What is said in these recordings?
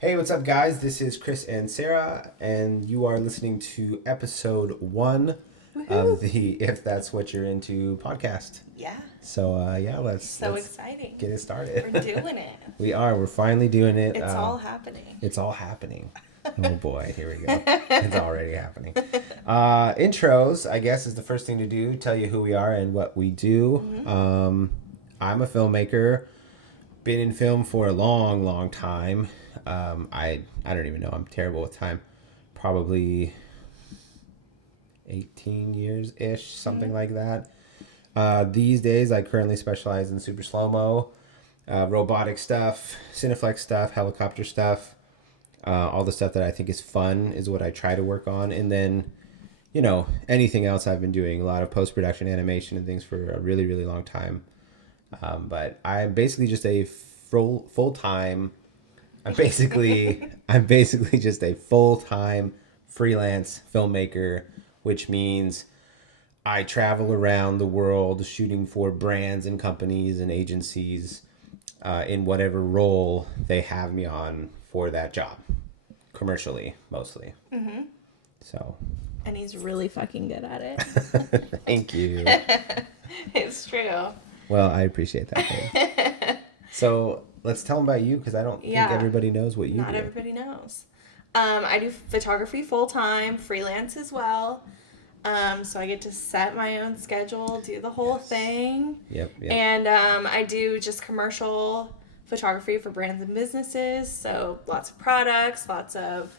Hey, what's up, guys? This is Chris and Sarah, and you are listening to episode 1 Woohoo! of the If That's What You're Into podcast. Yeah. So, let's Exciting. get it started. We're doing it. We're finally doing it. It's all happening. It's all happening. Oh boy, here we go. It's already happening. Intros, I guess, is the first thing to do. Tell you who we are and what we do. I'm a filmmaker. Been in film for a long, long time. I don't even know. I'm terrible with time. Probably 18 years ish, something like that. These days, I currently specialize in super slow mo, robotic stuff, Cineflex stuff, helicopter stuff. All the stuff that I think is fun is what I try to work on, and then, anything else I've been doing. A lot of post production animation and things for a really, really long time. But I'm basically just a full time. I'm basically just a full-time freelance filmmaker, which means I travel around the world shooting for brands and companies and agencies in whatever role they have me on for that job, commercially mostly. Mm-hmm. So. And he's really fucking good at it. Thank you. It's true. Well, I appreciate that. So let's tell them about you, because I don't think everybody knows what you do. Not everybody knows. I do photography full-time, freelance as well. So I get to set my own schedule, do the whole thing. Yep. And I do just commercial photography for brands and businesses. So lots of products, lots of,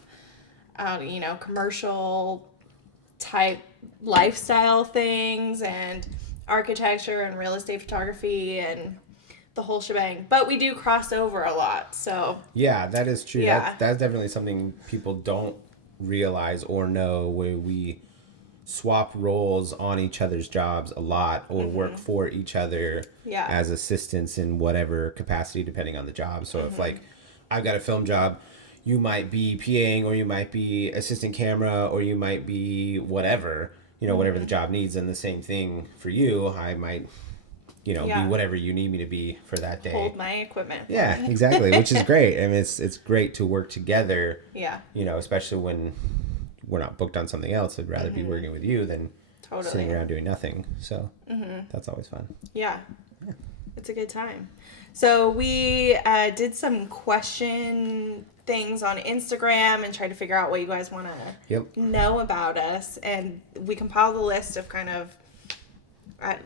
commercial type lifestyle things and architecture and real estate photography and the whole shebang. But we do cross over a lot, so. Yeah, that is true. Yeah. That's definitely something people don't realize or know, where we swap roles on each other's jobs a lot, or work for each other as assistants in whatever capacity, depending on the job. So if, like, I've got a film job, you might be PAing, or you might be assistant camera, or you might be whatever, whatever the job needs. And the same thing for you. I might... be whatever you need me to be for that day. Hold my equipment. Yeah, exactly, which is great. I mean, it's great to work together. Yeah. Especially when we're not booked on something else. I'd rather be working with you than sitting around doing nothing. So that's always fun. Yeah. It's a good time. So we did some question things on Instagram and tried to figure out what you guys want to know about us. And we compiled a list of kind of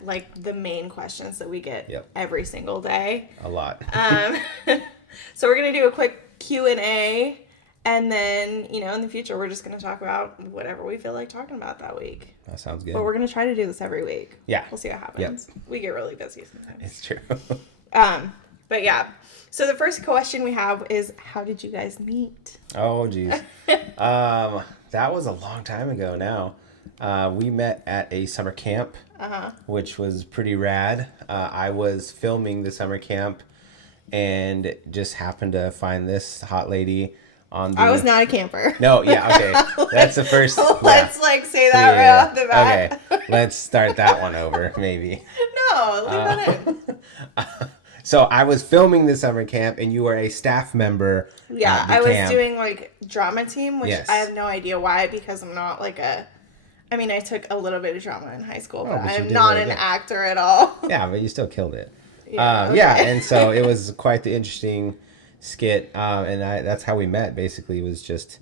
like the main questions that we get every single day. A lot. So we're going to do a quick Q&A, and then, in the future, we're just going to talk about whatever we feel like talking about that week. That sounds good. But we're going to try to do this every week. Yeah. We'll see what happens. We get really busy sometimes. It's true. But yeah. So the first question we have is, how did you guys meet? Oh, geez. That was a long time ago now. We met at a summer camp, which was pretty rad. I was filming the summer camp and just happened to find this hot lady on the... I was not a camper. No, yeah, okay. That's the first... Let's say that right off the bat. Okay, let's start that one over, maybe. No, leave that in. So I was filming the summer camp, and you were a staff member. Yeah, I was doing like drama team, which Yes. I have no idea why, because I'm not like a... I mean, I took a little bit of drama in high school, but I'm not an actor at all. Yeah, but you still killed it. Yeah, and so it was quite the interesting skit, and that's how we met, basically, was just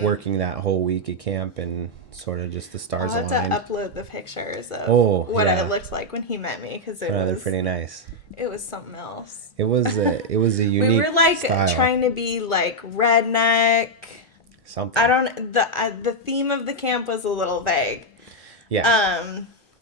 working that whole week at camp, and sort of just the stars aligned. I'll have to upload the pictures of what I looked like when he met me, because they're pretty nice. It was something else. It was a unique We were like style. trying to be like redneck. Something. The theme of the camp was a little vague. Yeah.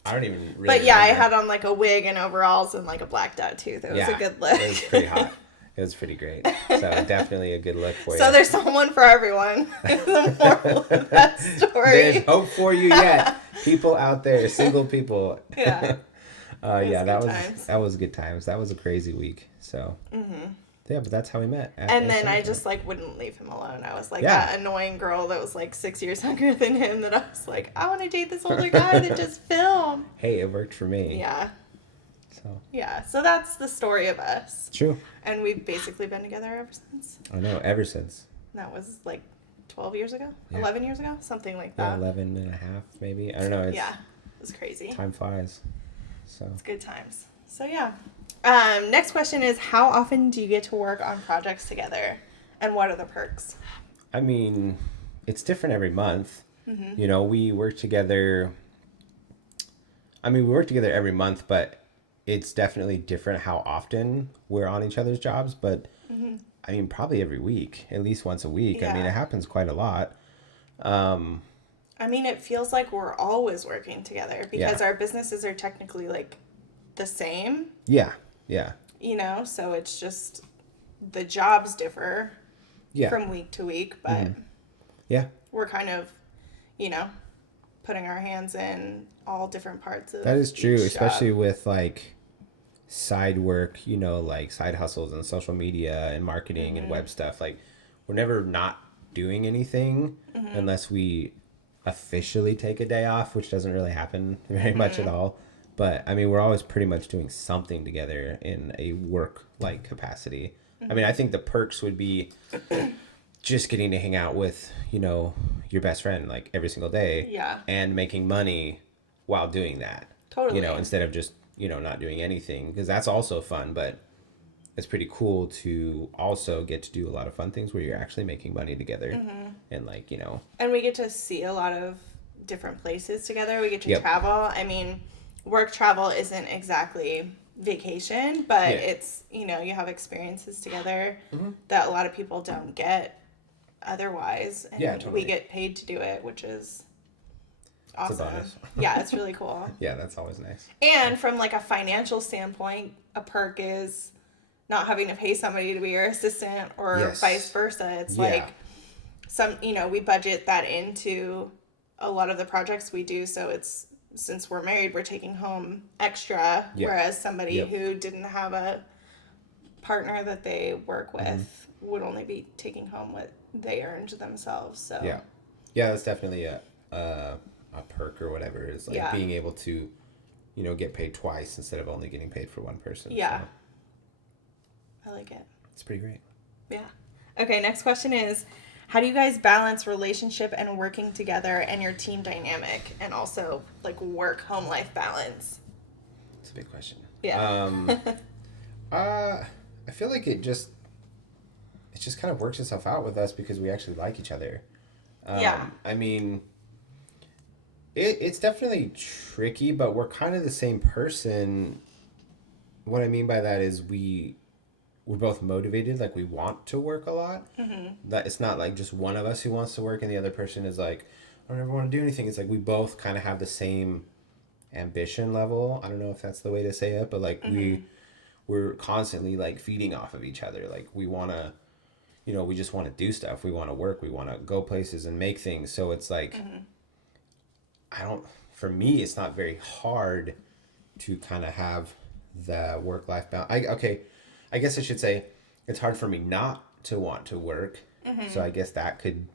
I don't even really But yeah, remember. I had on like a wig and overalls and like a black dot tooth. It was a good look. It was pretty hot. It was pretty great. So definitely a good look for you. So there's someone for everyone. The moral of that story. There's hope for you yet. People out there, single people. Yeah. That was good times. That was a crazy week. So. Yeah, but that's how we met. And then I just like wouldn't leave him alone. I was like that annoying girl that was like 6 years younger than him, that I was like, I want to date this older guy that just film. Hey, it worked for me. Yeah. So. Yeah, so that's the story of us. True. And we've basically been together ever since. I know, ever since. That was like 12 years ago? Yeah. 11 years ago? Something like that. Yeah, 11 and a half maybe. I don't know. Yeah, it was crazy. Time flies. So. It's good times. So yeah. Next question is, how often do you get to work on projects together? And what are the perks? I mean, it's different every month. Mm-hmm. You know, we work together. I mean, we work together every month, but it's definitely different how often we're on each other's jobs. But Mm-hmm. I mean, probably every week, at least once a week. Yeah. I mean, it happens quite a lot. I mean, it feels like we're always working together because Yeah. our businesses are technically like the same. Yeah. Yeah. You know, so it's just the jobs differ Yeah. from week to week, but Yeah. we're kind of, you know, putting our hands in all different parts of That is true, each especially job. with like side work, you know, like side hustles and social media and marketing and web stuff. Like, we're never not doing anything unless we officially take a day off, which doesn't really happen very much at all. But I mean, we're always pretty much doing something together in a work like capacity. I mean, I think the perks would be just getting to hang out with, you know, your best friend like every single day. Yeah. And making money while doing that. Totally. You know, instead of just, you know, not doing anything, because that's also fun, but it's pretty cool to also get to do a lot of fun things where you're actually making money together and like, you know. And we get to see a lot of different places together. We get to Yep. travel. I mean, work travel isn't exactly vacation, but Yeah. it's, you know, you have experiences together that a lot of people don't get otherwise. And Yeah, totally. we get paid to do it, which is It's a awesome. bonus. Yeah, it's really cool. Yeah, that's always nice. And from like a financial standpoint, a perk is not having to pay somebody to be your assistant or Yes. vice versa. It's Yeah. like some, you know, we budget that into a lot of the projects we do. So it's, since we're married, we're taking home extra. Yeah. Whereas somebody Yep. who didn't have a partner that they work with would only be taking home what they earned themselves. So Yeah. Yeah, that's definitely a perk or whatever, is like Yeah. being able to, you know, get paid twice instead of only getting paid for one person. Yeah. So I like it. it's pretty great. Yeah. Okay, next question is, how do you guys balance relationship and working together and your team dynamic and also like work home life balance? It's a big question. Yeah. I feel like it just kind of works itself out with us because we actually like each other. Yeah. I mean, it's definitely tricky, but we're kind of the same person. What I mean by that is we're both motivated, like we want to work a lot. That it's not like just one of us who wants to work and the other person is like, I don't ever want to do anything. It's like we both kind of have the same ambition level. I don't know if that's the way to say it, but like we're constantly like feeding off of each other. Like we want to, you know, we just want to do stuff. We want to work. We want to go places and make things. So it's like, for me, it's not very hard to kind of have the work-life balance. I guess I should say it's hard for me not to want to work. So I guess that could,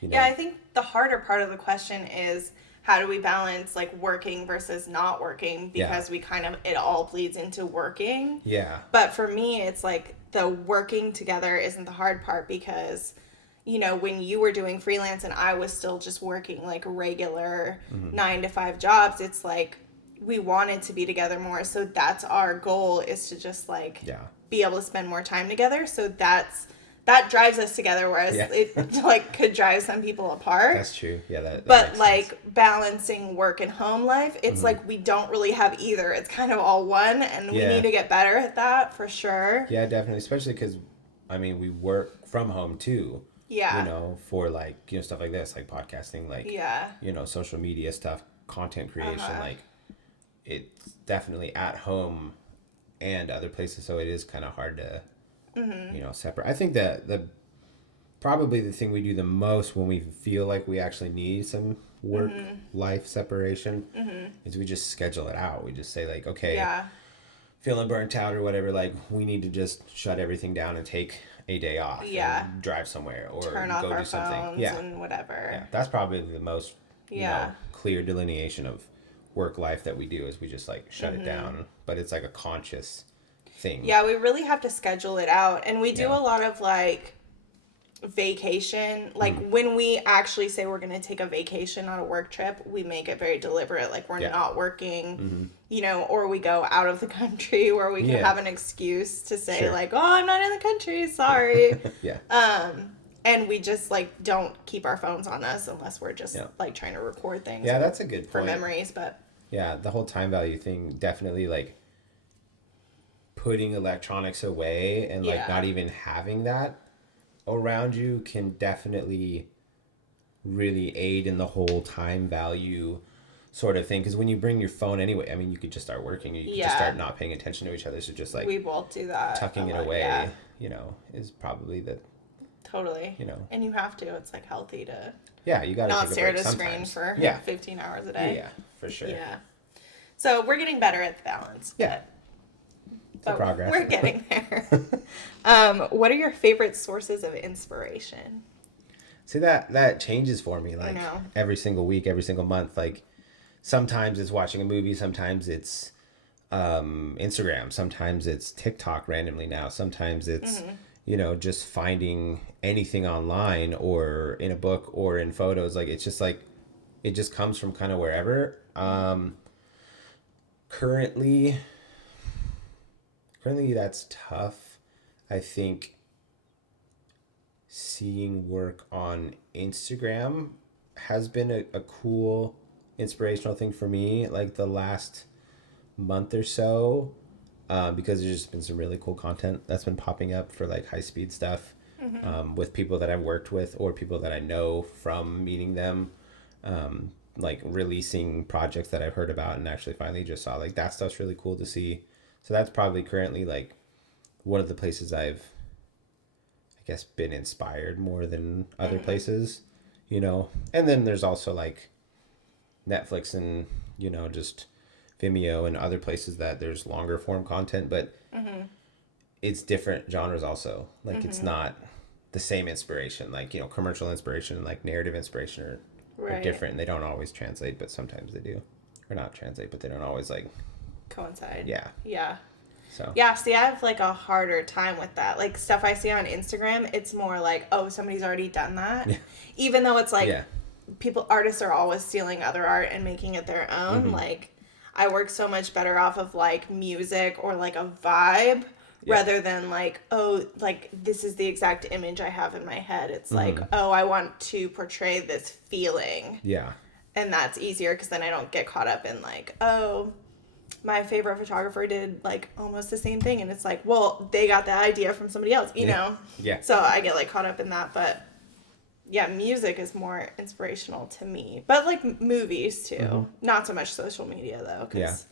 you know. Yeah, I think the harder part of the question is, how do we balance like working versus not working, because we kind of, it all bleeds into working. Yeah. But for me, it's like the working together isn't the hard part, because, you know, when you were doing freelance and I was still just working like regular 9-to-5 jobs, it's like we wanted to be together more. So that's our goal, is to just like be able to spend more time together. So that drives us together, whereas it like could drive some people apart. That's true. Yeah, that but makes like sense. balancing work and home life, it's like we don't really have either. It's kind of all one, and we need to get better at that for sure. Yeah, definitely, especially because I mean we work from home too. Yeah. You know, for like, you know, stuff like this, like podcasting, like you know, social media stuff, content creation, like it's definitely at home and other places, so it is kind of hard to you know, separate. I think that probably the thing we do the most when we feel like we actually need some work life separation is we just schedule it out. We just say like, okay, feeling burnt out or whatever, like we need to just shut everything down and take a day off and drive somewhere or turn off go our do something. phones and whatever. That's probably the most you know, clear delineation of work life that we do is we just like shut it down, but it's like a conscious thing. Yeah, we really have to schedule it out. And we do Yeah. a lot of like vacation. Like when we actually say we're going to take a vacation on a work trip, we make it very deliberate. Like we're not working, you know, or we go out of the country where we can have an excuse to say like, oh, I'm not in the country. Sorry. Yeah. And we just like don't keep our phones on us unless we're just like trying to record things. Yeah, that's a good point. For memories, but yeah, the whole time value thing, definitely like putting electronics away and like not even having that around you can definitely really aid in the whole time value sort of thing. Because when you bring your phone anyway, I mean, you could just start working. You could just start not paying attention to each other. So just like we both do that. Tucking it away, you know, is probably the totally. You know, and you have to. It's like healthy to you got to not take stare a break at a sometimes. screen for 15 hours a day. Yeah, for sure. Yeah. So we're getting better at the balance. Yeah. But progress. We're getting there. What are your favorite sources of inspiration? See, that changes for me, like know. every single week, every single month. Like sometimes it's watching a movie, sometimes it's Instagram, sometimes it's TikTok randomly now, sometimes it's you know, just finding anything online or in a book or in photos. Like it's just like it just comes from kind of wherever. Currently that's tough. I think seeing work on Instagram has been a cool inspirational thing for me, like the last month or so, because there's just been some really cool content that's been popping up for like high speed stuff, with people that I've worked with or people that I know from meeting them, like releasing projects that I've heard about and actually finally just saw. Like that stuff's really cool to see. So that's probably currently like one of the places I've, I guess, been inspired more than other places, you know. And then there's also like Netflix and, you know, just Vimeo and other places that there's longer form content, but it's different genres also. Like it's not the same inspiration. Like, you know, commercial inspiration and like narrative inspiration are different. And they don't always translate, but sometimes they do. Or not translate, but they don't always like coincide. Yeah. So yeah, see, I have like a harder time with that. Like stuff I see on Instagram, it's more like, oh, somebody's already done that. Yeah. Even though it's like artists are always stealing other art and making it their own. Like I work so much better off of like music or like a vibe rather than like, oh, like this is the exact image I have in my head. It's like, oh, I want to portray this feeling. Yeah. And that's easier because then I don't get caught up in like, oh, my favorite photographer did like almost the same thing. And it's like, well, they got the idea from somebody else, you know? Yeah. So I get like caught up in that. But yeah, music is more inspirational to me. But like movies too. Not so much social media though. Because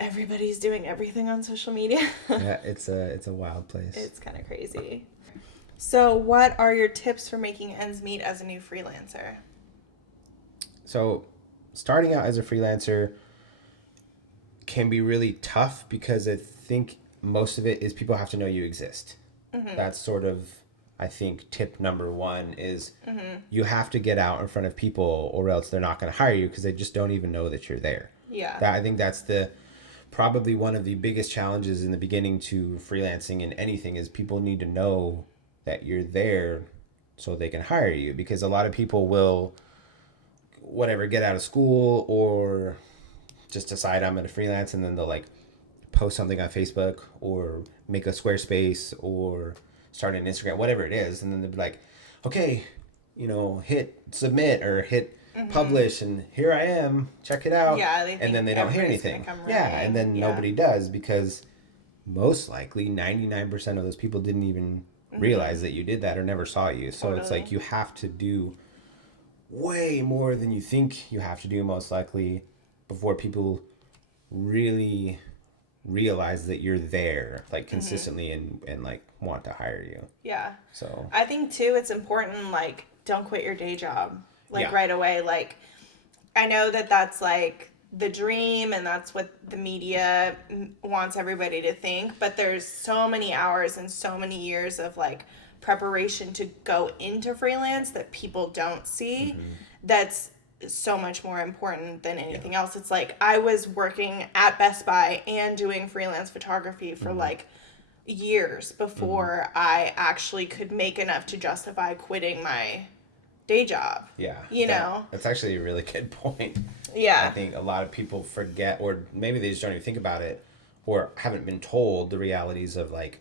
everybody's doing everything on social media. Yeah, it's a wild place. It's kind of crazy. So what are your tips for making ends meet as a new freelancer? So starting out as a freelancer can be really tough because I think most of it is people have to know you exist. That's sort of, I think, tip number one is you have to get out in front of people or else they're not going to hire you because they just don't even know that you're there. Yeah. I think that's probably one of the biggest challenges in the beginning to freelancing and anything is people need to know that you're there so they can hire you, because a lot of people will get out of school or just decide I'm going to freelance, and then they'll like post something on Facebook or make a Squarespace or start an Instagram, whatever it is. And then they'll be like, okay, you know, hit submit or hit publish and here I am, check it out. Yeah, and then they don't hear anything. And then nobody does, because most likely 99% of those people didn't even realize that you did that or never saw you. So it's like you have to do way more than you think you have to do, most likely, before people really realize that you're there like consistently and like want to hire you. Yeah. So I think too it's important, like, don't quit your day job like right away. Like I know that that's like the dream and that's what the media wants everybody to think, but there's so many hours and so many years of like preparation to go into freelance that people don't see. That's so much more important than anything else. It's like I was working at Best Buy and doing freelance photography for like years before I actually could make enough to justify quitting my day job. Yeah. You know? That's actually a really good point. Yeah. I think a lot of people forget, or maybe they just don't even think about it, or haven't been told the realities of like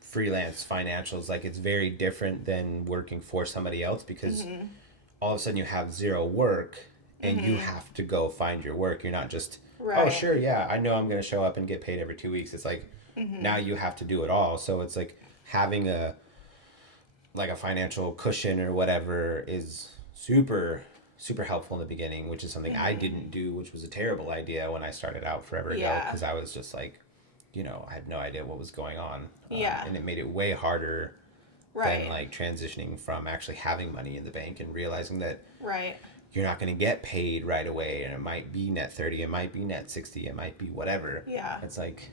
freelance financials. Like it's very different than working for somebody else, because all of a sudden you have zero work and you have to go find your work. You're not just, oh, sure, yeah, I know I'm going to show up and get paid every 2 weeks. It's like, now you have to do it all. So it's like having a financial cushion or whatever is super, super helpful in the beginning, which is something I didn't do, which was a terrible idea when I started out forever ago, because I was just like, I had no idea what was going on. And it made it way harder than like transitioning from actually having money in the bank and realizing that you're not going to get paid right away, and it might be net 30, it might be net 60, it might be whatever. It's like,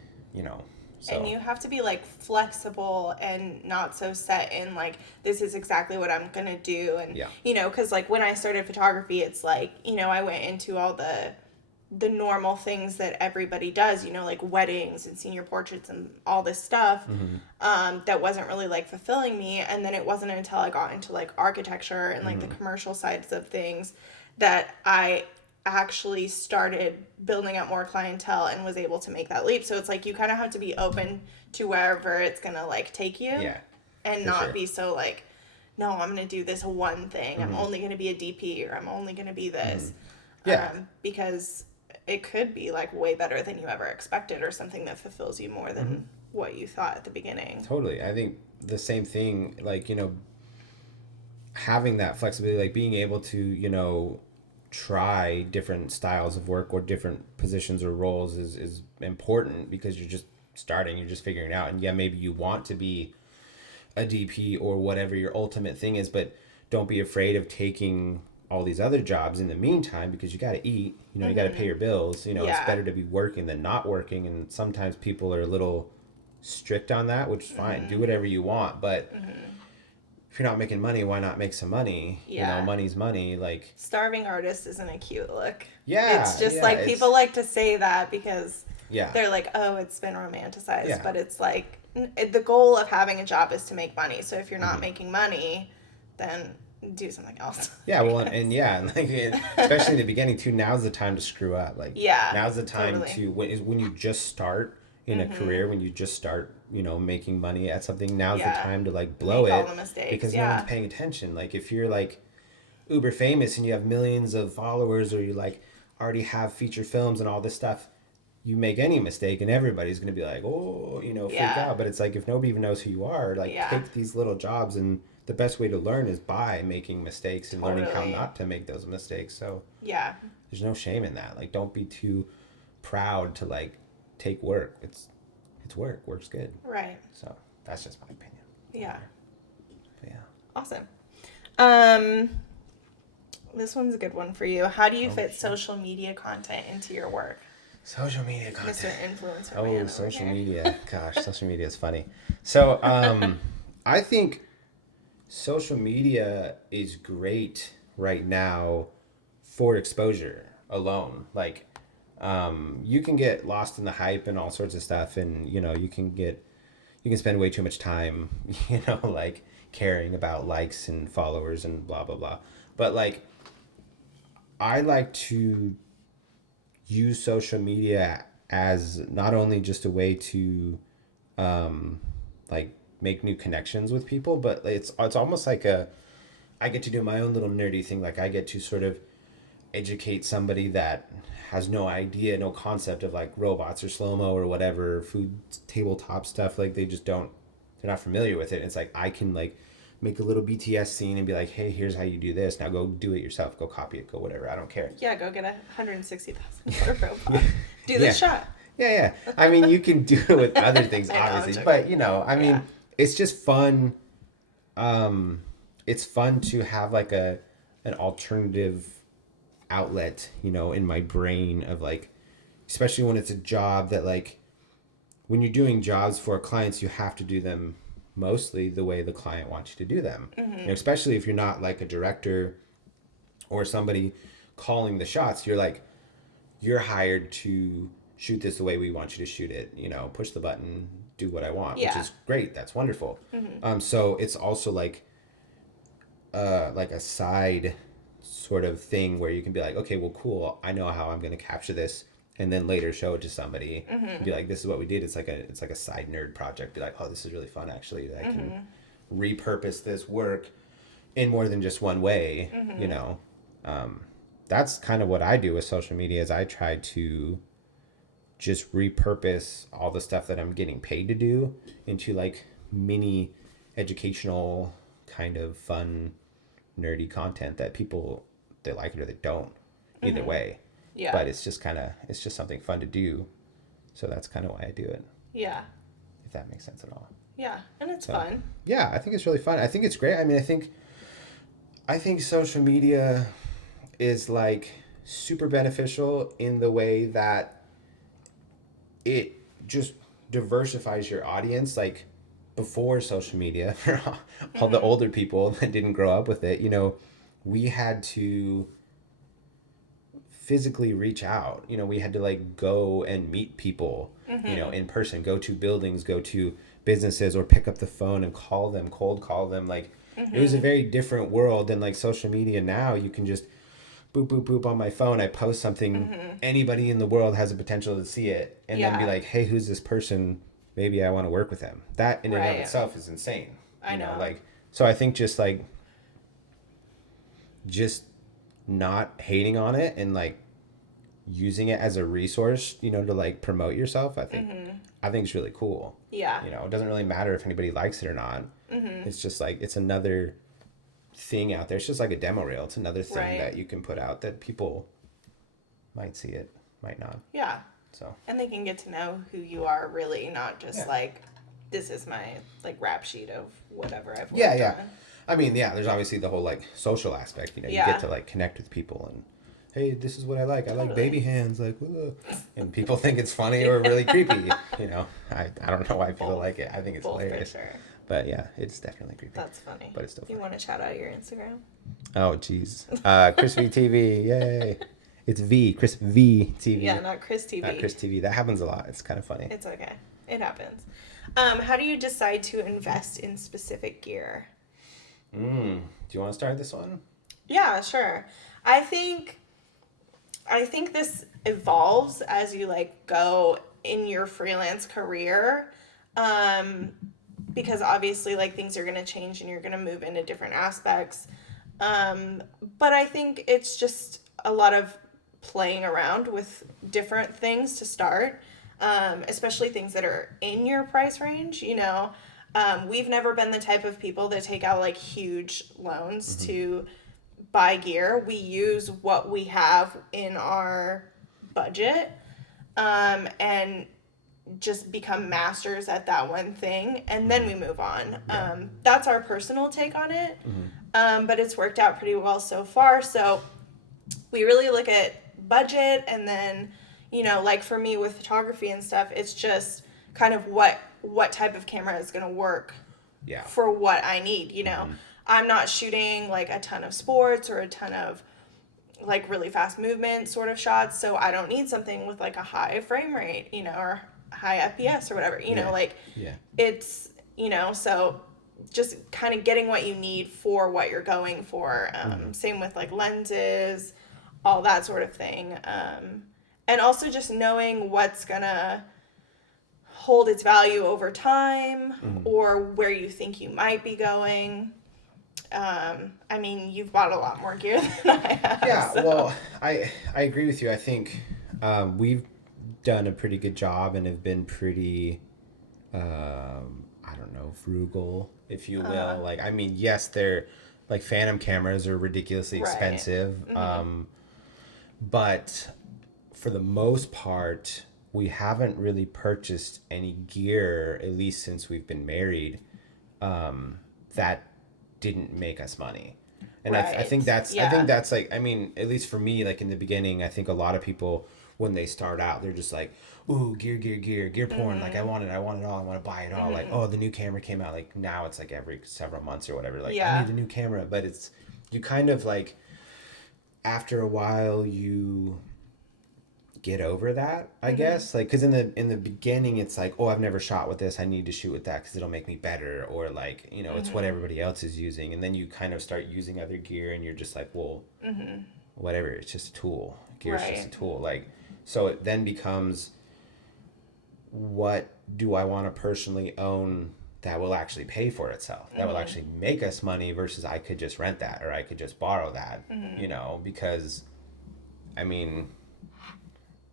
so. And you have to be like flexible and not so set in like, this is exactly what I'm going to do. And, because like when I started photography, it's like, I went into all the normal things that everybody does, like weddings and senior portraits and all this stuff, that wasn't really like fulfilling me. And then it wasn't until I got into like architecture and like the commercial sides of things that I actually started building up more clientele and was able to make that leap. So it's like you kind of have to be open to wherever it's gonna like take you, and not be so like, no, I'm gonna do this one thing. I'm only gonna be a DP, or I'm only gonna be this, because it could be like way better than you ever expected, or something that fulfills you more than what you thought at the beginning. Totally. I think the same thing, like, having that flexibility, like being able to, try different styles of work or different positions or roles is important, because you're just starting, you're just figuring it out. And maybe you want to be a DP or whatever your ultimate thing is, but don't be afraid of taking all these other jobs in the meantime, because you got to eat, you got to pay your bills, it's better to be working than not working. And sometimes people are a little strict on that, which is fine. Do whatever you want, but if you're not making money, why not make some money? Money's money. Like, starving artist isn't a cute look. It's just like people like to say that because they're like, oh, it's been romanticized, but it's like the goal of having a job is to make money. So if you're not making money, then do something else. And like especially in the beginning too. Now's the time to screw up. Like, now's the time to when you just start in a career, when you just start, making money at something. Now's the time to like blow Make it, all the mistakes, because no one's paying attention. Like if you're like uber famous and you have millions of followers, or you like already have feature films and all this stuff, you make any mistake and everybody's gonna be like, oh, freak out. But it's like, if nobody even knows who you are, like take these little jobs, and the best way to learn is by making mistakes and learning how not to make those mistakes. So there's no shame in that. Like, don't be too proud to like take work. It's work. Work's good. Right. So that's just my opinion. But Awesome. This one's a good one for you. How do you fit social media content into your work? Social media content. Mr. Influencer. Oh, social media. Gosh, social media is funny. So I think social media is great right now for exposure alone. Like, you can get lost in the hype and all sorts of stuff, and you can spend way too much time like caring about likes and followers and blah blah blah. But like, I like to use social media as not only just a way to like make new connections with people, but it's almost like I get to do my own little nerdy thing. Like, I get to sort of educate somebody that has no idea, no concept of like robots or slow-mo or whatever, food tabletop stuff. Like, they're not familiar with it. And it's like, I can like make a little BTS scene and be like, hey, here's how you do this. Now go do it yourself. Go copy it. Go whatever. I don't care. Yeah, go get $160,000 robot. Do this shot. Yeah. I mean, you can do it with other things, obviously. But, I mean, it's just fun. It's fun to have like an alternative outlet, in my brain of like, especially when it's a job that like, when you're doing jobs for clients, you have to do them mostly the way the client wants you to do them. Especially if you're not like a director or somebody calling the shots. You're hired to shoot this the way we want you to shoot it. Push the button, do what I want, which is great. That's wonderful. So it's also like a side sort of thing where you can be like, okay, well, cool. I know how I'm going to capture this, and then later show it to somebody and be like, this is what we did. It's like a side nerd project. Be like, oh, this is really fun actually. That I can repurpose this work in more than just one way. That's kind of what I do with social media. Is I try to just repurpose all the stuff that I'm getting paid to do into like mini educational kind of fun nerdy content that people, they like it or they don't, either way. Yeah. But it's just something fun to do. So that's kind of why I do it. Yeah. If that makes sense at all. Yeah. And it's fun. Yeah. I think it's really fun. I think it's great. I mean, I think social media is like super beneficial in the way that it just diversifies your audience. Like before social media, for all the older people that didn't grow up with it, we had to physically reach out. We had to like go and meet people, in person, go to buildings, go to businesses, or pick up the phone and call them, cold call them. Like it was a very different world than like social media. Now you can just boop, boop, boop on my phone. I post something. Anybody in the world has a potential to see it and then be like, hey, who's this person? Maybe I want to work with them. That in and of itself is insane. I know. Like, so I think just not hating on it and like using it as a resource, to like promote yourself. I think it's really cool. Yeah. It doesn't really matter if anybody likes it or not. It's just like, it's another thing out there. It's just like a demo reel. It's another thing that you can put out that people might see it, might not. Yeah. So. And they can get to know who you are, really, not just like, this is my like rap sheet of whatever I've worked on. I mean, there's obviously the whole like social aspect. You get to like connect with people and, hey, this is what I like. I like baby hands, like, whoa. And people think it's funny or really creepy. I don't know why people like it. I think it's hilarious. For sure. But yeah, it's definitely creepy. That's funny. But it's still funny. You want to shout out your Instagram? Oh, jeez. Chris V TV, yay. It's Chris V TV. Yeah, not Chris TV. Not Chris TV. That happens a lot. It's kind of funny. It's okay. It happens. How do you decide to invest in specific gear? Do you want to start this one? Yeah, sure. I think this evolves as you like go in your freelance career. Because obviously like things are going to change and you're going to move into different aspects. But I think it's just a lot of playing around with different things to start, especially things that are in your price range. We've never been the type of people that take out like huge loans to buy gear. We use what we have in our budget, and just become masters at that one thing, and then we move on. That's our personal take on it, but it's worked out pretty well so far. So we really look at budget, and then like for me with photography and stuff, it's just kind of what type of camera is going to work for what I need. I'm not shooting like a ton of sports or a ton of like really fast movement sort of shots, so I don't need something with like a high frame rate, or high FPS or whatever, it's, so just kind of getting what you need for what you're going for. Same with like lenses, all that sort of thing. And also just knowing what's gonna hold its value over time, or where you think you might be going. I mean, you've bought a lot more gear than I have. Yeah, so. Well, I agree with you. I think we've done a pretty good job and have been pretty, frugal, if you will. Like, I mean, yes, they're like Phantom cameras are ridiculously expensive. But for the most part, we haven't really purchased any gear, at least since we've been married, that didn't make us money. And I think that's like, I mean, at least for me, like in the beginning, I think a lot of people, when they start out, they're just like, ooh, gear porn. Like, I want it all. I want to buy it all. Like, oh, the new camera came out. Like, now it's like every several months or whatever. Like, I need a new camera. But you kind of like, after a while you get over that, I guess. Like, because in the beginning it's like, oh, I've never shot with this, I need to shoot with that because it'll make me better, or like, you know, it's what everybody else is using. And then you kind of start using other gear and you're just like, well, whatever, it's just a tool. Gear's just a tool. Like, so it then becomes, what do I want to personally own that will actually pay for itself, that will actually make us money, versus I could just rent that or I could just borrow that, you know, because I mean,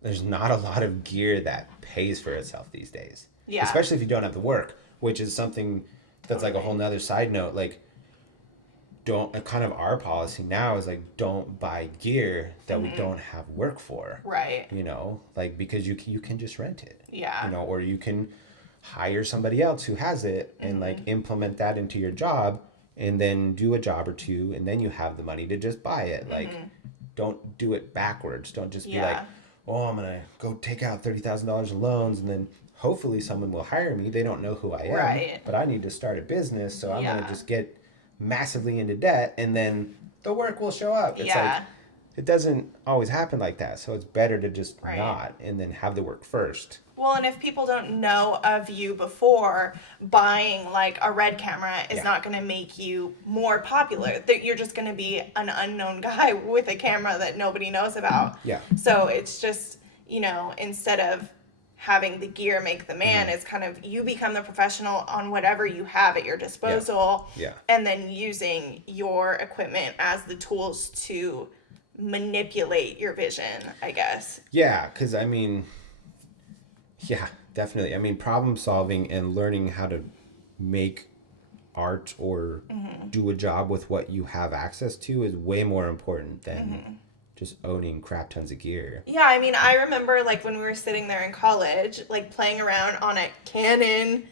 there's not a lot of gear that pays for itself these days. Yeah. Especially if you don't have the work, which is something that's like a whole nother side note. Like, don't, kind of our policy now is like, don't buy gear that we don't have work for. Right. You know, like, because you can just rent it. Yeah. You know, or you can hire somebody else who has it and like implement that into your job and then do a job or two, and then you have the money to just buy it. Like, don't do it backwards. Don't just be like, oh, I'm gonna go take out $30,000 in loans and then hopefully someone will hire me. They don't know who I am, but I need to start a business, so I'm gonna just get massively into debt and then the work will show up. It's like, it doesn't always happen like that. So it's better to just not, and then have the work first. Well, and if people don't know of you before, buying like a Red camera is not going to make you more popular. That you're just going to be an unknown guy with a camera that nobody knows about. Yeah. So it's just, you know, instead of having the gear make the man, it's kind of, you become the professional on whatever you have at your disposal. Yeah. And then using your equipment as the tools to manipulate your vision, I guess. Yeah, because I mean, yeah, definitely. I mean, problem solving and learning how to make art or do a job with what you have access to is way more important than just owning crap tons of gear. Yeah, I mean, I remember like when we were sitting there in college, like playing around on a Canon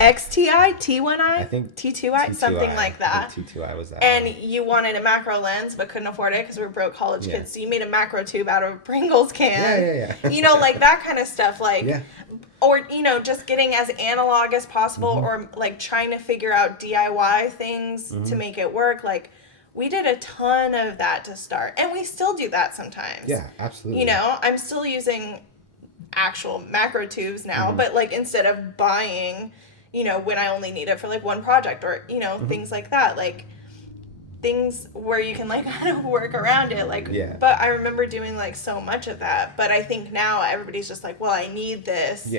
XTI, T1i, I think T2i, something like that. T2i was that. And you wanted a macro lens but couldn't afford it because we were broke college kids. So you made a macro tube out of a Pringles can. Yeah. You know, like that kind of stuff. Like, or, you know, just getting as analog as possible, or like trying to figure out DIY things to make it work. Like, we did a ton of that to start. And we still do that sometimes. Yeah, absolutely. You know, I'm still using actual macro tubes now, but like instead of buying, you know, when I only need it for like one project, or, you know, things like that, like things where you can like kind of work around it, like, but I remember doing like so much of that. But I think now everybody's just like, well, I need this,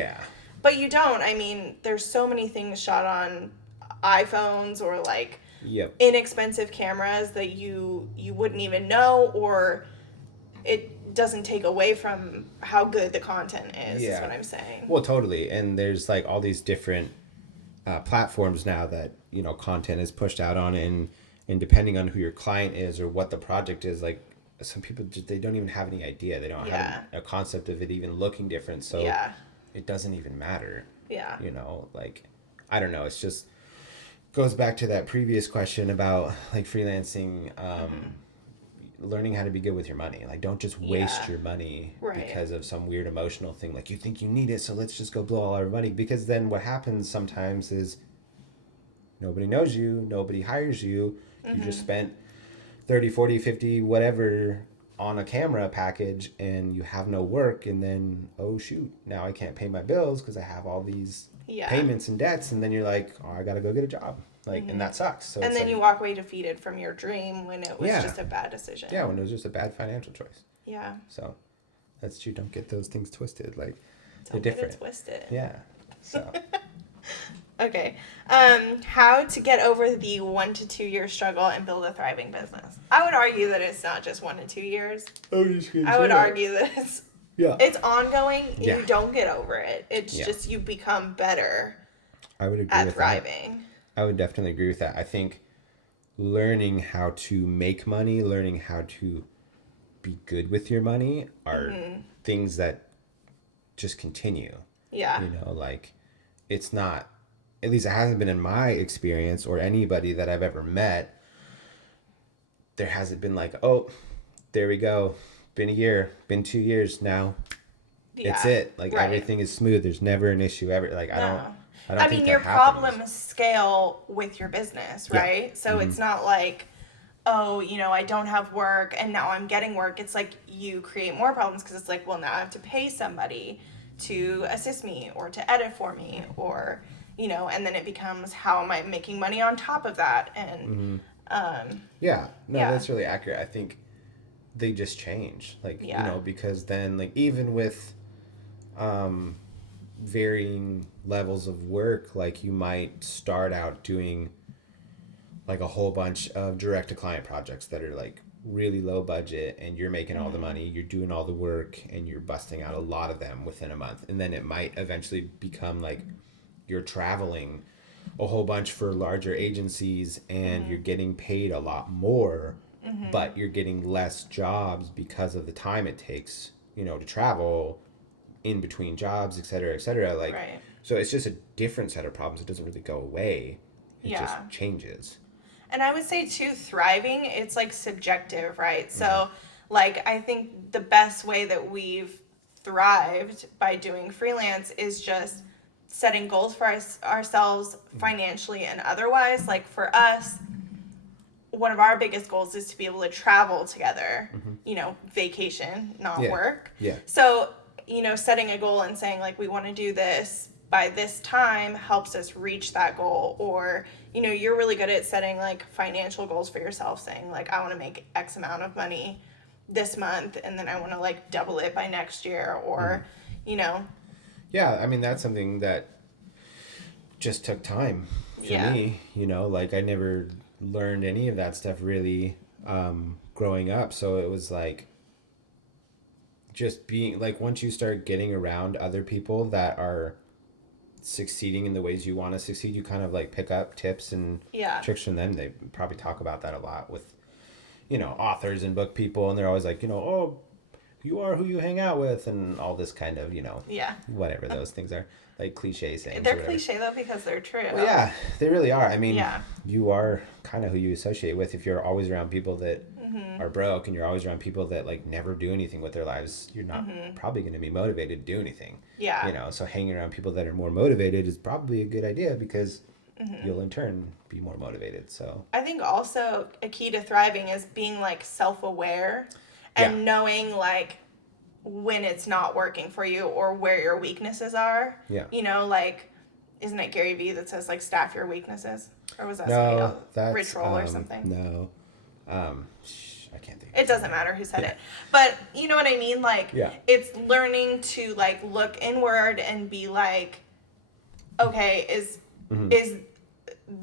but you don't. I mean, there's so many things shot on iPhones or like inexpensive cameras that you wouldn't even know, or it doesn't take away from how good the content is what I'm saying. Well, totally. And there's like all these different platforms now that, you know, content is pushed out on, and depending on who your client is or what the project is, like some people just, they don't even have any idea. They don't have a concept of it even looking different. So it doesn't even matter. Yeah. You know, like, I don't know. It's just goes back to that previous question about like freelancing, learning how to be good with your money. Like, don't just waste your money because of some weird emotional thing. Like, you think you need it, so let's just go blow all our money. Because then what happens sometimes is nobody knows you, nobody hires you. You just spent 30, 40, 50, whatever on a camera package, and you have no work. And then, oh shoot, now I can't pay my bills because I have all these payments and debts. And then you're like, oh, I gotta go get a job. Like, and that sucks. So and then like, you walk away defeated from your dream when it was just a bad decision. Yeah, when it was just a bad financial choice. Yeah. So that's true. Don't get those things twisted. Like, they're different. Get it twisted. Yeah. So. Okay. How to get over the 1 to 2 year struggle and build a thriving business. I would argue that it's not just 1 to 2 years. I would argue that it's ongoing. You don't get over it. It's just you become better. I would agree at with thriving. That. I would definitely agree with that. I think learning how to make money, learning how to be good with your money are things that just continue. Yeah. You know, like, it's not, at least it hasn't been in my experience or anybody that I've ever met, there hasn't been like, oh, there we go. Been a year, been 2 years now. It's it. Like, everything is smooth. There's never an issue ever. Like, I mean, your problems scale with your business, right? So it's not like, oh, I don't have work and now I'm getting work. It's like you create more problems because it's like, well, now I have to pay somebody to assist me or to edit for me or, and then it becomes how am I making money on top of that? And, that's really accurate. I think they just change, like, because then, like, even with varying levels of work, like, you might start out doing like a whole bunch of direct to client projects that are like really low budget and you're making all the money, you're doing all the work and you're busting out a lot of them within a month. And then it might eventually become like you're traveling a whole bunch for larger agencies and you're getting paid a lot more, but you're getting less jobs because of the time it takes, to travel in between jobs, et cetera, et cetera. Like, right. So it's just a different set of problems. It doesn't really go away. It just changes. And I would say, too, thriving, it's, like, subjective, right? So, like, I think the best way that we've thrived by doing freelance is just setting goals for ourselves financially and otherwise. Like, for us, one of our biggest goals is to be able to travel together, vacation, not work. Yeah. So, setting a goal and saying, like, we want to do this by this time helps us reach that goal. Or, you're really good at setting like financial goals for yourself, saying like, I want to make X amount of money this month and then I want to like double it by next year or, Yeah, I mean, that's something that just took time for me, like I never learned any of that stuff really growing up. So it was like just being like, once you start getting around other people that are succeeding in the ways you want to succeed, you kind of like pick up tips and tricks from them. They probably talk about that a lot with authors and book people, and they're always like, oh, you are who you hang out with and all this kind of whatever those things are, like cliche sayings. They're cliche though because they're true. Well, yeah, they really are. I mean, you are kind of who you associate with. If you're always around people that are broke and you're always around people that like never do anything with their lives, you're not probably going to be motivated to do anything. So hanging around people that are more motivated is probably a good idea because you'll in turn be more motivated. So I think also a key to thriving is being like self-aware and knowing like when it's not working for you or where your weaknesses are. Like, isn't it Gary Vee that says like staff your weaknesses? Or was that something else? Rich Roll or something? No. I can't think. It doesn't matter who said it. But you know what I mean? Like, it's learning to like look inward and be like, okay, is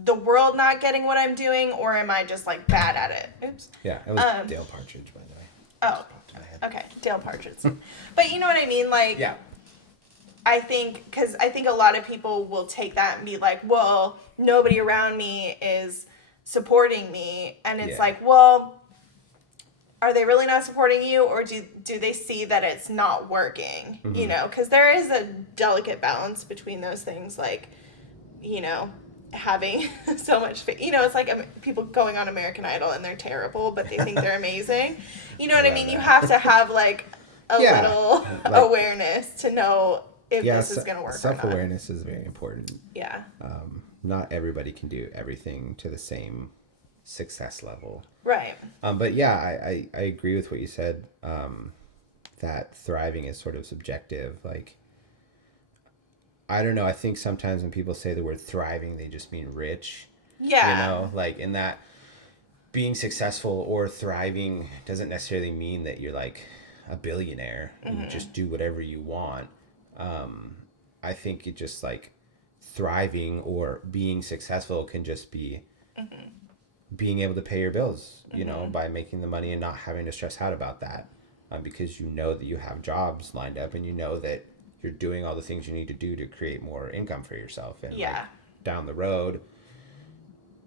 the world not getting what I'm doing, or am I just like bad at it? Oops. Yeah, it was Dale Partridge, by the way. Oh, okay, Dale Partridge. But you know what I mean? Like, I think a lot of people will take that and be like, well, nobody around me is supporting me, and it's like, well, are they really not supporting you, or do they see that it's not working? Because there is a delicate balance between those things, like, having so much faith. It's like people going on American Idol and they're terrible, but they think they're amazing. You know what I mean? You have to have like a little awareness to know if this is going to work or not. Self-awareness is very important. Yeah. Not everybody can do everything to the same success level. Right. But yeah, I agree with what you said, that thriving is sort of subjective. Like, I don't know. I think sometimes when people say the word thriving, they just mean rich. Yeah. Like in that being successful or thriving doesn't necessarily mean that you're like a billionaire and you just do whatever you want. I think it just like thriving or being successful can just be being able to pay your bills, by making the money and not having to stress out about that, because you know that you have jobs lined up and you know that you're doing all the things you need to do to create more income for yourself. And like, down the road,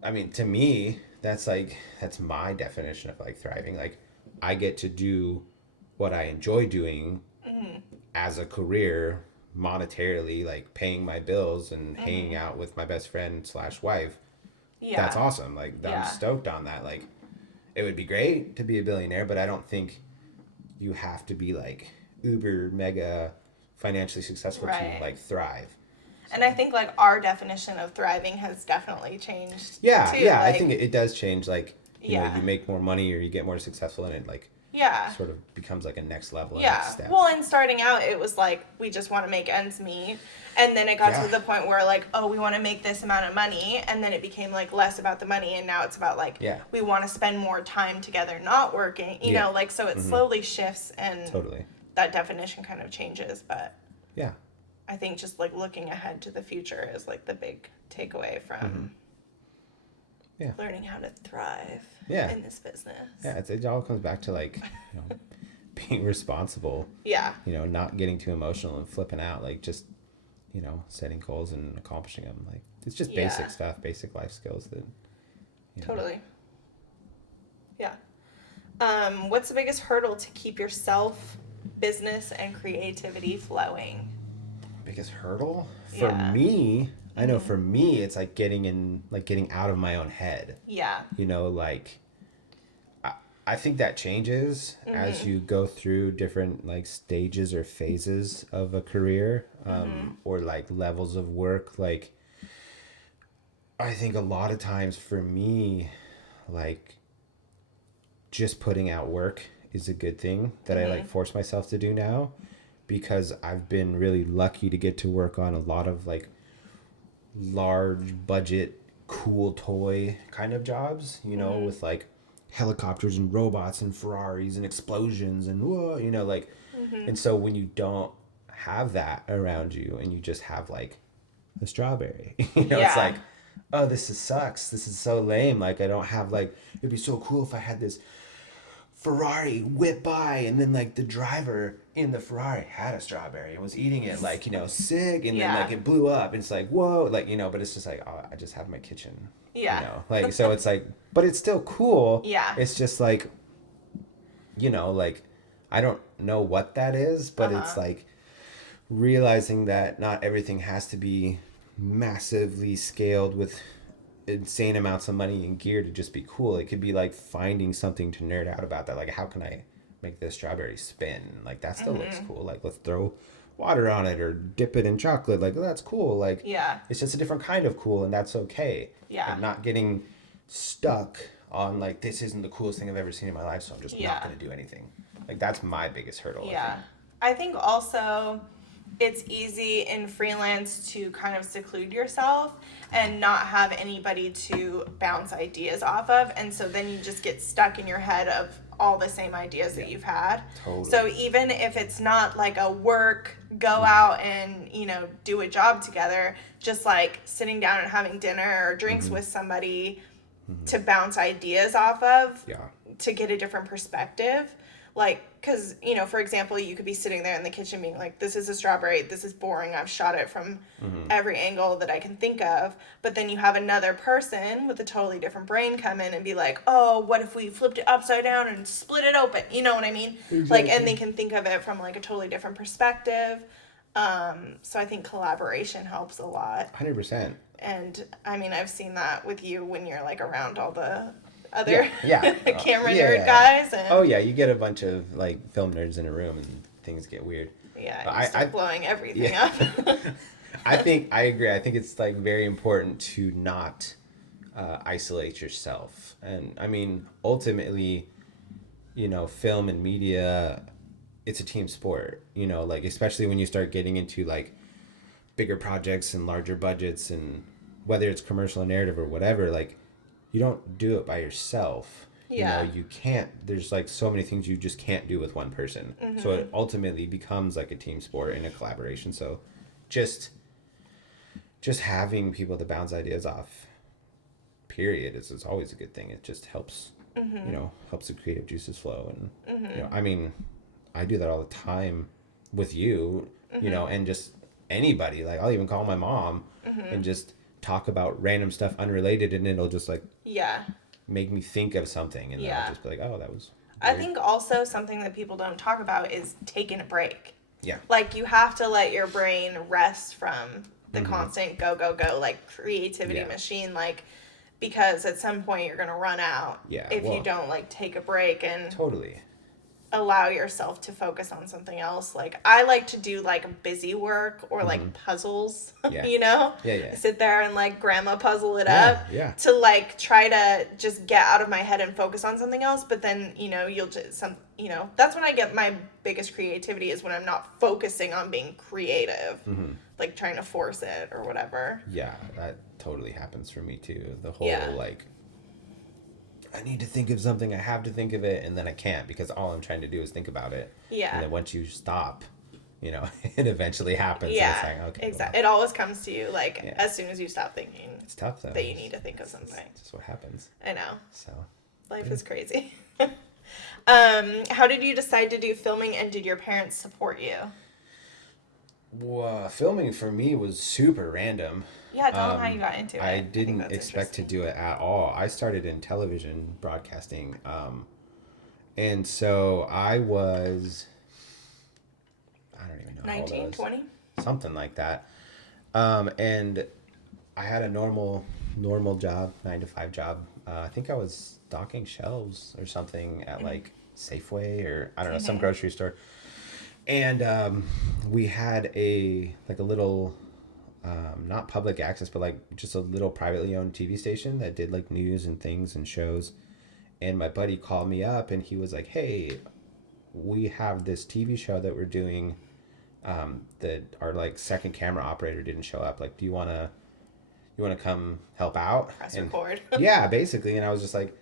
I mean, to me, that's my definition of like thriving. Like, I get to do what I enjoy doing as a career, monetarily, like paying my bills and hanging out with my best friend / wife. That's awesome. Like, I'm stoked on that. Like, it would be great to be a billionaire, but I don't think you have to be like uber mega financially successful to like thrive. And I think like our definition of thriving has definitely changed. Yeah, too. yeah, like, I think it does change. Like, you know, you make more money or you get more successful in it, like sort of becomes like a next level, next step. Well, and starting out, it was like, we just want to make ends meet. And then it got to the point where, like, oh, we want to make this amount of money. And then it became, like, less about the money. And now it's about, like, we want to spend more time together not working. You know, like, so it slowly shifts and that definition kind of changes. But I think just, like, looking ahead to the future is, like, the big takeaway from learning how to thrive in this business. Yeah, it all comes back to, like, you know, being responsible. You know, not getting too emotional and flipping out. Like, just, you know, setting goals and accomplishing them. Like, it's just basic stuff, basic life skills that, you know. Totally. Yeah. What's the biggest hurdle to keep yourself, business, and creativity flowing? Biggest hurdle? For me, I know for me, it's like getting out of my own head. You know, like, I think that changes as you go through different, like, stages or phases of a career, or, like, levels of work. Like, I think a lot of times for me, like, just putting out work is a good thing that I, like, force myself to do now, because I've been really lucky to get to work on a lot of, like, large budget, cool toy kind of jobs, you know, with, like, helicopters and robots and Ferraris and explosions and whoa, you know, like, and so when you don't have that around you and you just have, like, a strawberry, you know, it's like, oh, sucks. This is so lame. Like, I don't have, like, it'd be so cool if I had this Ferrari whip by and then, like, the driver in the Ferrari had a strawberry and was eating it, like, you know, sick, and then, like, it blew up and it's like, whoa, like, you know, but it's just like, oh, I just have my kitchen, you know, like, so it's like, but it's still cool. It's just like, you know, like, I don't know what that is, but it's like realizing that not everything has to be massively scaled with insane amounts of money and gear to just be cool. It could be like finding something to nerd out about, that, like, how can I make this strawberry spin? Like, that still looks cool. Like, let's throw water on it or dip it in chocolate. Like, that's cool. Like, it's just a different kind of cool, and that's okay. And not getting stuck on, like, this isn't the coolest thing I've ever seen in my life, so I'm just not going to do anything. Like, that's my biggest hurdle. I think also it's easy in freelance to kind of seclude yourself and not have anybody to bounce ideas off of, and so then you just get stuck in your head of all the same ideas that you've had. So even if it's not like a work, go out and, you know, do a job together, just like sitting down and having dinner or drinks with somebody to bounce ideas off of, to get a different perspective. Like, because, you know, for example, you could be sitting there in the kitchen being like, this is a strawberry, this is boring, I've shot it from every angle that I can think of. But then you have another person with a totally different brain come in and be like, oh, what if we flipped it upside down and split it open? You know what I mean? Like, and they can think of it from, like, a totally different perspective. So I think collaboration helps a lot. 100%. And, I mean, I've seen that with you when you're, like, around all the other camera nerd guys. And you get a bunch of, like, film nerds in a room and things get weird. You start blowing everything up. I agree. I think it's, like, very important to not isolate yourself. And, I mean, ultimately, you know, film and media, it's a team sport, you know, like, especially when you start getting into, like, bigger projects and larger budgets, and whether it's commercial or narrative or whatever, like, you don't do it by yourself. You know, you can't, there's, like, so many things you just can't do with one person. So it ultimately becomes, like, a team sport and a collaboration. So just having people to bounce ideas off, period, is always a good thing. It just helps, you know, helps the creative juices flow. And, you know, I mean, I do that all the time with you, you know, and just anybody. Like, I'll even call my mom and just talk about random stuff unrelated, and it'll just, like, make me think of something, and I'll just be like, oh, that was weird. I think also something that people don't talk about is taking a break. Like, you have to let your brain rest from the constant go, like, creativity machine, like, because at some point you're going to run out if you don't, like, take a break. And allow yourself to focus on something else. Like, I like to do like busy work or like puzzles, you know? Yeah. Sit there and like grandma puzzle it Yeah, up yeah. to like try to just get out of my head and focus on something else. But then, you know, that's when I get my biggest creativity, is when I'm not focusing on being creative, like trying to force it or whatever. Yeah, that totally happens for me too. The whole like, I need to think of something, I have to think of it, and then I can't because all I'm trying to do is think about it. Yeah. And then once you stop, you know, it eventually happens. Yeah. And it's like, okay. Exactly. Well, it always comes to you, like, as soon as you stop thinking. It's tough, though. That you need to think of something. It's just what happens. I know. So. Life is crazy. How did you decide to do filming, and did your parents support you? Well, filming for me was super random. Yeah, tell them how you got into it. I didn't expect to do it at all. I started in television broadcasting. And so I was, I don't even know 19, 20? Something like that. And I had a normal job, 9-to-5 job. I think I was stocking shelves or something at like Safeway or I don't know, some grocery store. And we had a little, not public access, but like just a little privately owned TV station that did like news and things and shows. And my buddy called me up and he was like, hey, we have this TV show that we're doing, that our like second camera operator didn't show up. Like, do you want to come help out? Press record. Yeah, basically. And I was just like,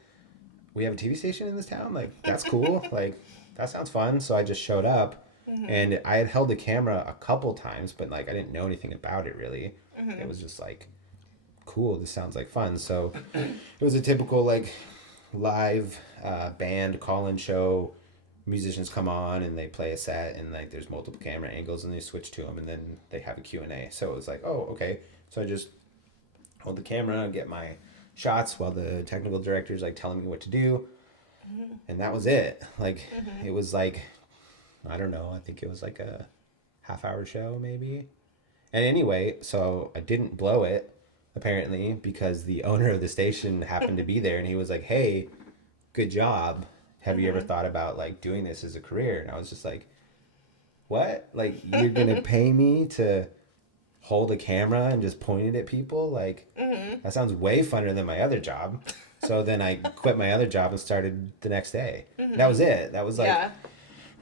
we have a TV station in this town? Like, that's cool. Like, that sounds fun. So I just showed up. And I had held the camera a couple times, but like I didn't know anything about it really. It was just like, cool, this sounds like fun. So it was a typical like live band call-in show. Musicians come on and they play a set, and like there's multiple camera angles and they switch to them, and then they have a Q&A. So it was like, oh, okay. So I just hold the camera and get my shots while the technical director's like telling me what to do. And that was it. Like it was like, I don't know, I think it was like a half-hour show maybe. And anyway, so I didn't blow it, apparently, because the owner of the station happened to be there, and he was like, hey, good job. Have you ever thought about like doing this as a career? And I was just like, what? Like, you're going to pay me to hold a camera and just point it at people? Like, that sounds way funner than my other job. So then I quit my other job and started the next day. That was it. That was like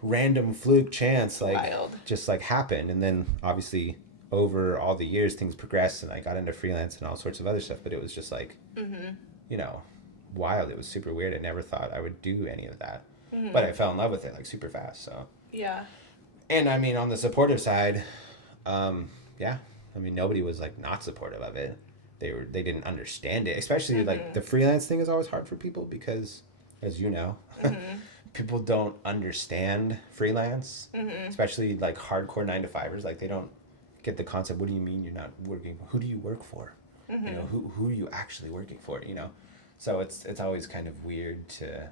random fluke chance, like wild. Just like happened. And then obviously over all the years things progressed and I got into freelance and all sorts of other stuff, but it was just like you know, wild. It was super weird. I never thought I would do any of that, but I fell in love with it like super fast. So and I mean, on the supportive side, I mean, nobody was like not supportive of it. They didn't understand it, especially like the freelance thing is always hard for people because, as you know, people don't understand freelance, especially like hardcore 9-to-5ers. Like they don't get the concept. What do you mean you're not working? Who do you work for? You know, who are you actually working for? You know, so it's always kind of weird to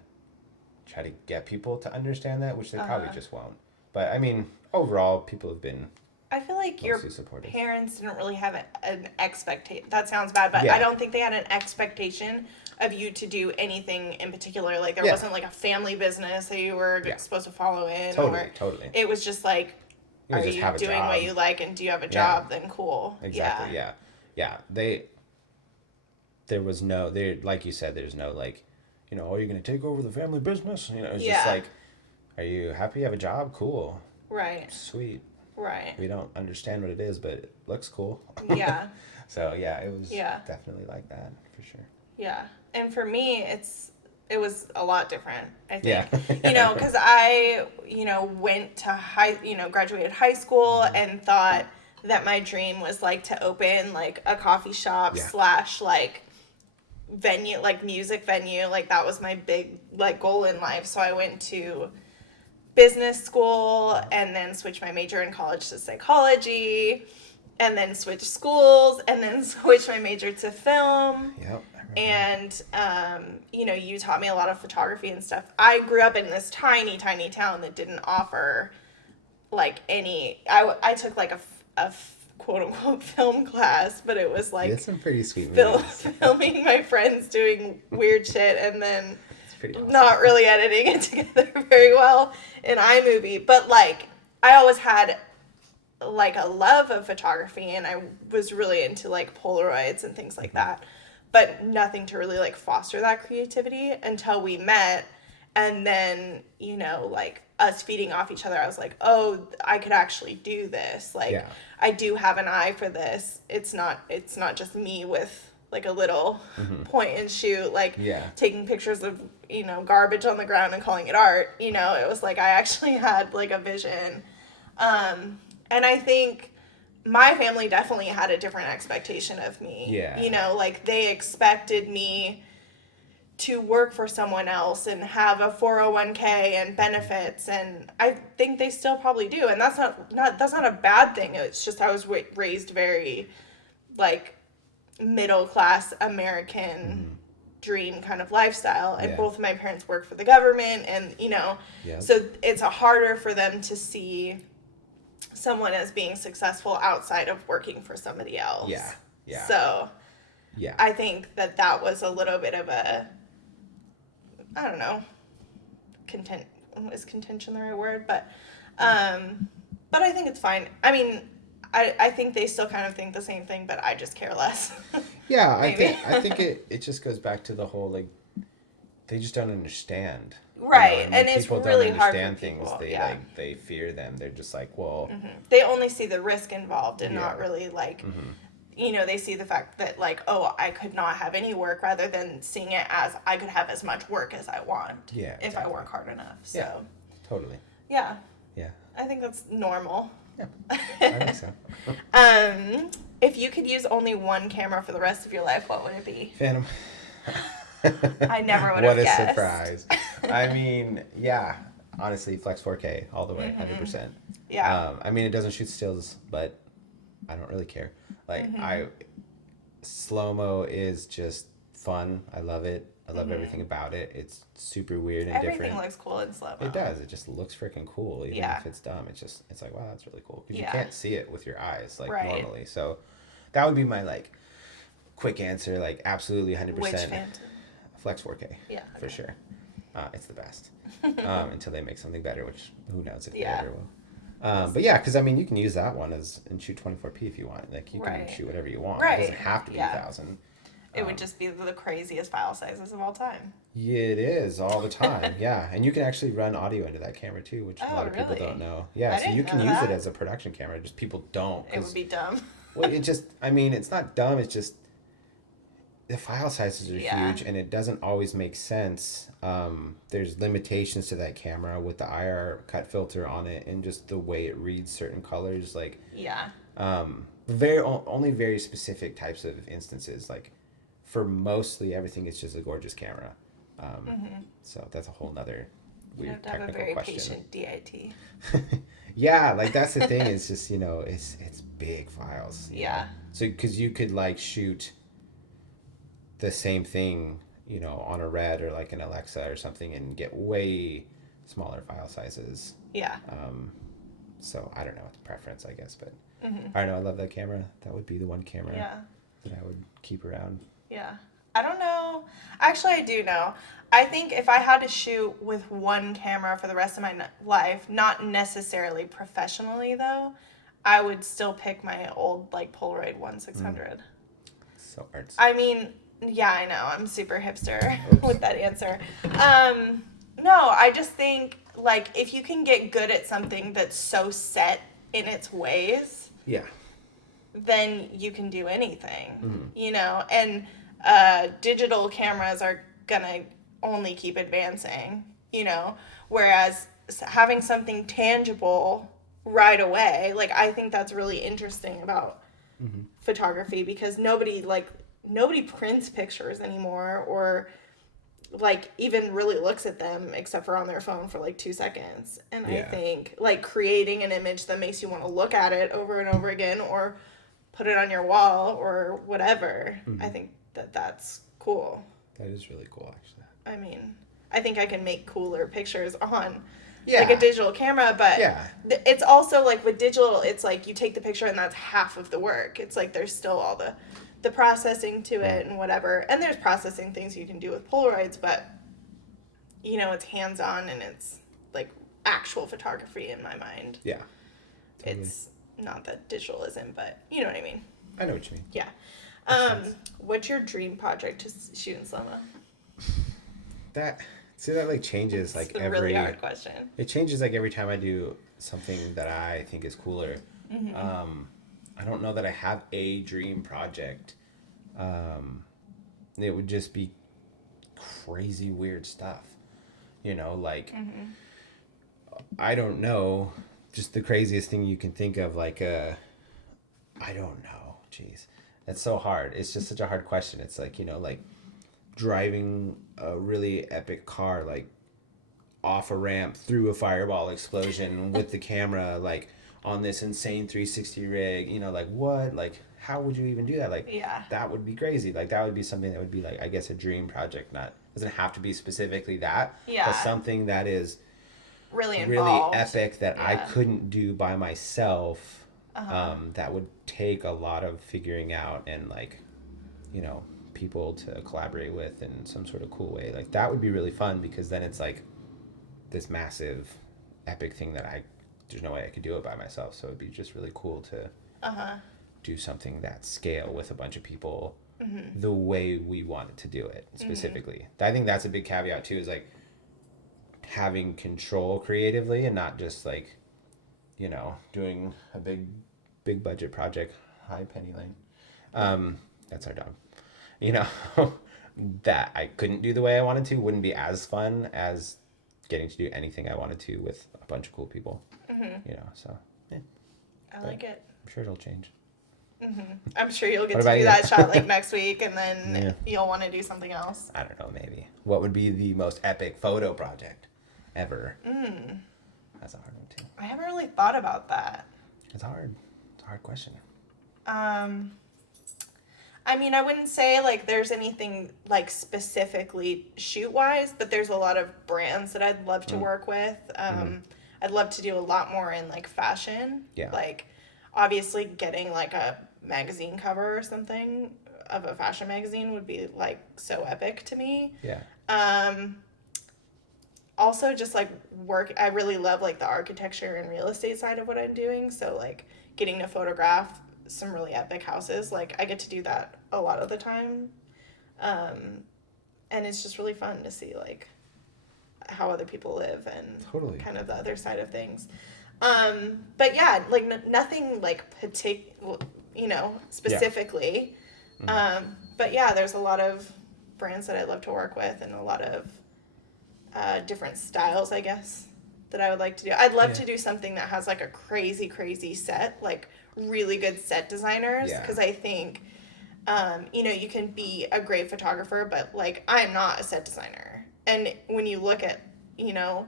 try to get people to understand that, which they probably just won't. But I mean, overall, people have been. I feel like your supportive. Parents didn't really have an expectation. That sounds bad, but I don't think they had an expectation of you to do anything in particular. Like there wasn't like a family business that you were supposed to follow in. Totally. It was just like, are you doing what you like, and do you have a job? Then cool. Exactly. Yeah. There was no there, like you said. There's no like, you know, are you going to take over the family business? You know, it's just like, are you happy you have a job? Cool. Right. Sweet. Right. We don't understand what it is, but it looks cool. Yeah. So yeah, it was definitely like that for sure. Yeah. And for me, it was a lot different, I think. You know, because I, went to graduated high school and thought that my dream was like to open like a coffee shop / like venue, like music venue. Like that was my big like goal in life. So I went to business school and then switched my major in college to psychology and then switched schools and then switched my major to film. Yep. And, you taught me a lot of photography and stuff. I grew up in this tiny, tiny town that didn't offer like any, I took like a quote unquote film class, but it was like some pretty sweet filming my friends doing weird shit and then pretty awesome. Not really editing it together very well in iMovie, but like I always had like a love of photography, and I was really into like Polaroids and things like that, but nothing to really like foster that creativity until we met. And then, you know, like us feeding off each other, I was like, oh, I could actually do this. Like, I do have an eye for this. It's not just me with like a little point and shoot, like taking pictures of, you know, garbage on the ground and calling it art. You know, it was like I actually had like a vision. And I think my family definitely had a different expectation of me. Yeah. You know, like they expected me to work for someone else and have a 401k and benefits, and I think they still probably do, and that's not a bad thing. It's just I was raised very like middle class American dream kind of lifestyle, and both of my parents work for the government, and you know, so it's harder for them to see someone as being successful outside of working for somebody else. So I think that was a little bit of a, I don't know, is contention the right word? But I think it's fine. I mean, I think they still kind of think the same thing, but I just care less. Yeah, I think it just goes back to the whole, like, they just don't understand. Right, you know? and it's really hard for things. people. They fear them. They're just like, well... They only see the risk involved and not really, like... You know, they see the fact that, like, oh, I could not have any work, rather than seeing it as I could have as much work as I want if I work hard enough. So, yeah, totally. Yeah. Yeah. I think that's normal. Yeah, I think so. If you could use only one camera for the rest of your life, what would it be? Phantom. I never would have guessed. What a surprise. I mean, yeah, honestly, Flex 4K all the way, 100%. Yeah. I mean, it doesn't shoot stills, but I don't really care. Like, slow-mo is just fun. I love it. I love everything about it. It's super weird and different. Everything looks cool in slow-mo. It does. It just looks freaking cool. Even if it's dumb, it's like, wow, that's really cool. Because you can't see it with your eyes, like, normally. So that would be my, like, quick answer. Like, absolutely 100%. Which Phantom? Flex 4K. Yeah. For sure. It's the best. Until they make something better, which who knows if they ever will. But yeah, because I mean, you can use that one and shoot 24p if you want. Like, you can shoot whatever you want. It doesn't have to be 1,000. It would just be the craziest file sizes of all time. Yeah, it is all the time. Yeah, and you can actually run audio into that camera too, which a lot of people don't know. Yeah, so you can use it as a production camera. Just people don't. It would be dumb. Well, I mean, it's not dumb. It's just the file sizes are huge, and it doesn't always make sense. There's limitations to that camera with the IR cut filter on it, and just the way it reads certain colors. Like only very specific types of instances. Like for mostly everything, it's just a gorgeous camera. So that's a whole nother weird technical question. You have to have a very patient DIT. Yeah, like that's the thing. It's just, you know, it's big files. You know? So because you could like shoot the same thing, you know, on a Red or like an Alexa or something, and get way smaller file sizes. Yeah. So I don't know, it's preference, I guess, but I don't know. I love that camera. That would be the one camera that I would keep around. Yeah. I don't know. Actually, I do know. I think if I had to shoot with one camera for the rest of my life, not necessarily professionally though, I would still pick my old like Polaroid 1-600. So artsy. I mean, yeah, I know. I'm super hipster with that answer. No, I just think like if you can get good at something that's so set in its ways, then you can do anything, you know, and digital cameras are gonna only keep advancing, you know, whereas having something tangible right away, like I think that's really interesting about photography, because nobody prints pictures anymore, or like even really looks at them except for on their phone for like 2 seconds. And I think like creating an image that makes you want to look at it over and over again, or put it on your wall or whatever, I think that's cool. That is really cool, actually. I mean, I think I can make cooler pictures on like a digital camera, but it's also like with digital, it's like you take the picture and that's half of the work. It's like there's still all the processing to it and whatever. And there's processing things you can do with Polaroids, but you know, it's hands-on and it's like actual photography in my mind. Yeah. Totally. It's not that digital isn't, but you know what I mean. I know what you mean. Yeah. What's your dream project to shoot in slow-mo? That like changes like It's a every really hard question. It changes like every time I do something that I think is cooler. I don't know that I have a dream project. It would just be crazy weird stuff. You know, like I don't know, just the craziest thing you can think of, like I don't know. Jeez. That's so hard. It's just such a hard question. It's like, you know, like driving a really epic car like off a ramp through a fireball explosion with the camera like on this insane 360 rig, you know, like what, like how would you even do that? Like that would be crazy. Like that would be something that would be like, I guess, a dream project. Not doesn't have to be specifically that, but something that is really epic that I couldn't do by myself. That would take a lot of figuring out and like, you know, people to collaborate with in some sort of cool way. Like that would be really fun, because then it's like this massive epic thing that there's no way I could do it by myself. So it'd be just really cool to do something that scale with a bunch of people the way we wanted to do it specifically. I think that's a big caveat too, is like having control creatively and not just like, you know, doing a big budget project. Hi, Penny Lane. That's our dog. You know, that I couldn't do the way I wanted to wouldn't be as fun as getting to do anything I wanted to with a bunch of cool people. You know, so yeah. I like it. I'm sure it'll change. I'm sure you'll get to do that shot like next week, and then Yeah. you'll want to do something else. I don't know, maybe. What would be the most epic photo project ever? That's a hard one too. I haven't really thought about that. It's hard. It's a hard question. I mean, I wouldn't say like there's anything like specifically shoot wise, but there's a lot of brands that I'd love to work with. I'd love to do a lot more in like fashion. Yeah. Like obviously getting like a magazine cover or something of a fashion magazine would be like so epic to me. Yeah. Also just like I really love like the architecture and real estate side of what I'm doing. So like getting to photograph some really epic houses, like I get to do that a lot of the time. And it's just really fun to see like how other people live and kind of the other side of things. But yeah, like nothing like you know, specifically. But yeah, there's a lot of brands that I love to work with and a lot of different styles, I guess, that I would like to do. I'd love to do something that has like a crazy set, like really good set designers, because I think you know, you can be a great photographer, but like I'm not a set designer. And when you look at, you know,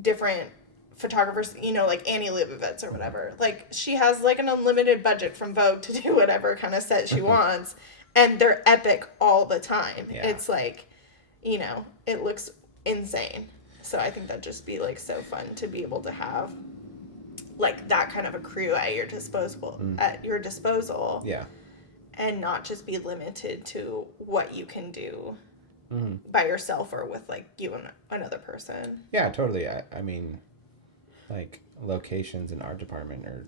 different photographers, you know, like Annie Leibovitz or whatever, like she has like an unlimited budget from Vogue to do whatever kind of set she wants, and they're epic all the time. It's like, you know, it looks insane. So I think that'd just be like so fun to be able to have like that kind of a crew at your disposal Yeah. and not just be limited to what you can do by yourself or with like you and another person. Yeah, totally. I mean, like locations in our department are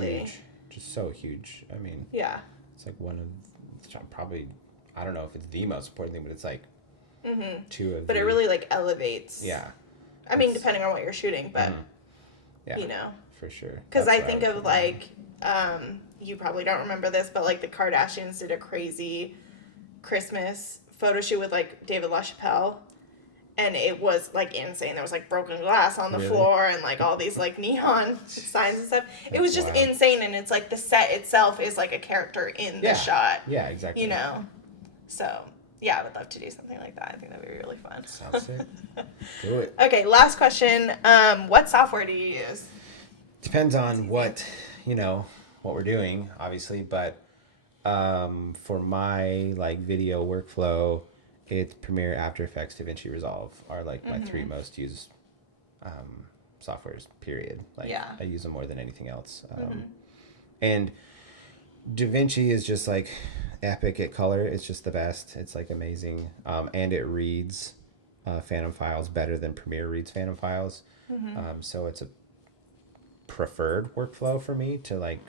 huge, just so huge. I mean, it's like one of probably, I don't know if it's the most important thing, but it's like two of. But it really like elevates. Yeah. I mean, depending on what you're shooting, but you know, for sure. Because I think of like, you probably don't remember this, but like the Kardashians did a crazy Christmas photo shoot with like David LaChapelle, and it was like insane. There was like broken glass on the floor and like all these like neon signs and stuff. It was just insane, and it's like the set itself is like a character in the shot. Yeah, exactly. You know, so yeah, I would love to do something like that. I think that'd be really fun. Sounds sick. Do it. Okay, last question. What software do you use? Depends on what, you know, what we're doing, obviously, but for my like video workflow, it's Premiere, After Effects, DaVinci Resolve are like my three most used softwares, period. Like I use them more than anything else. And DaVinci is just like epic at color. It's just the best. It's like amazing. And it reads Phantom files better than Premiere reads Phantom files. So it's a preferred workflow for me to like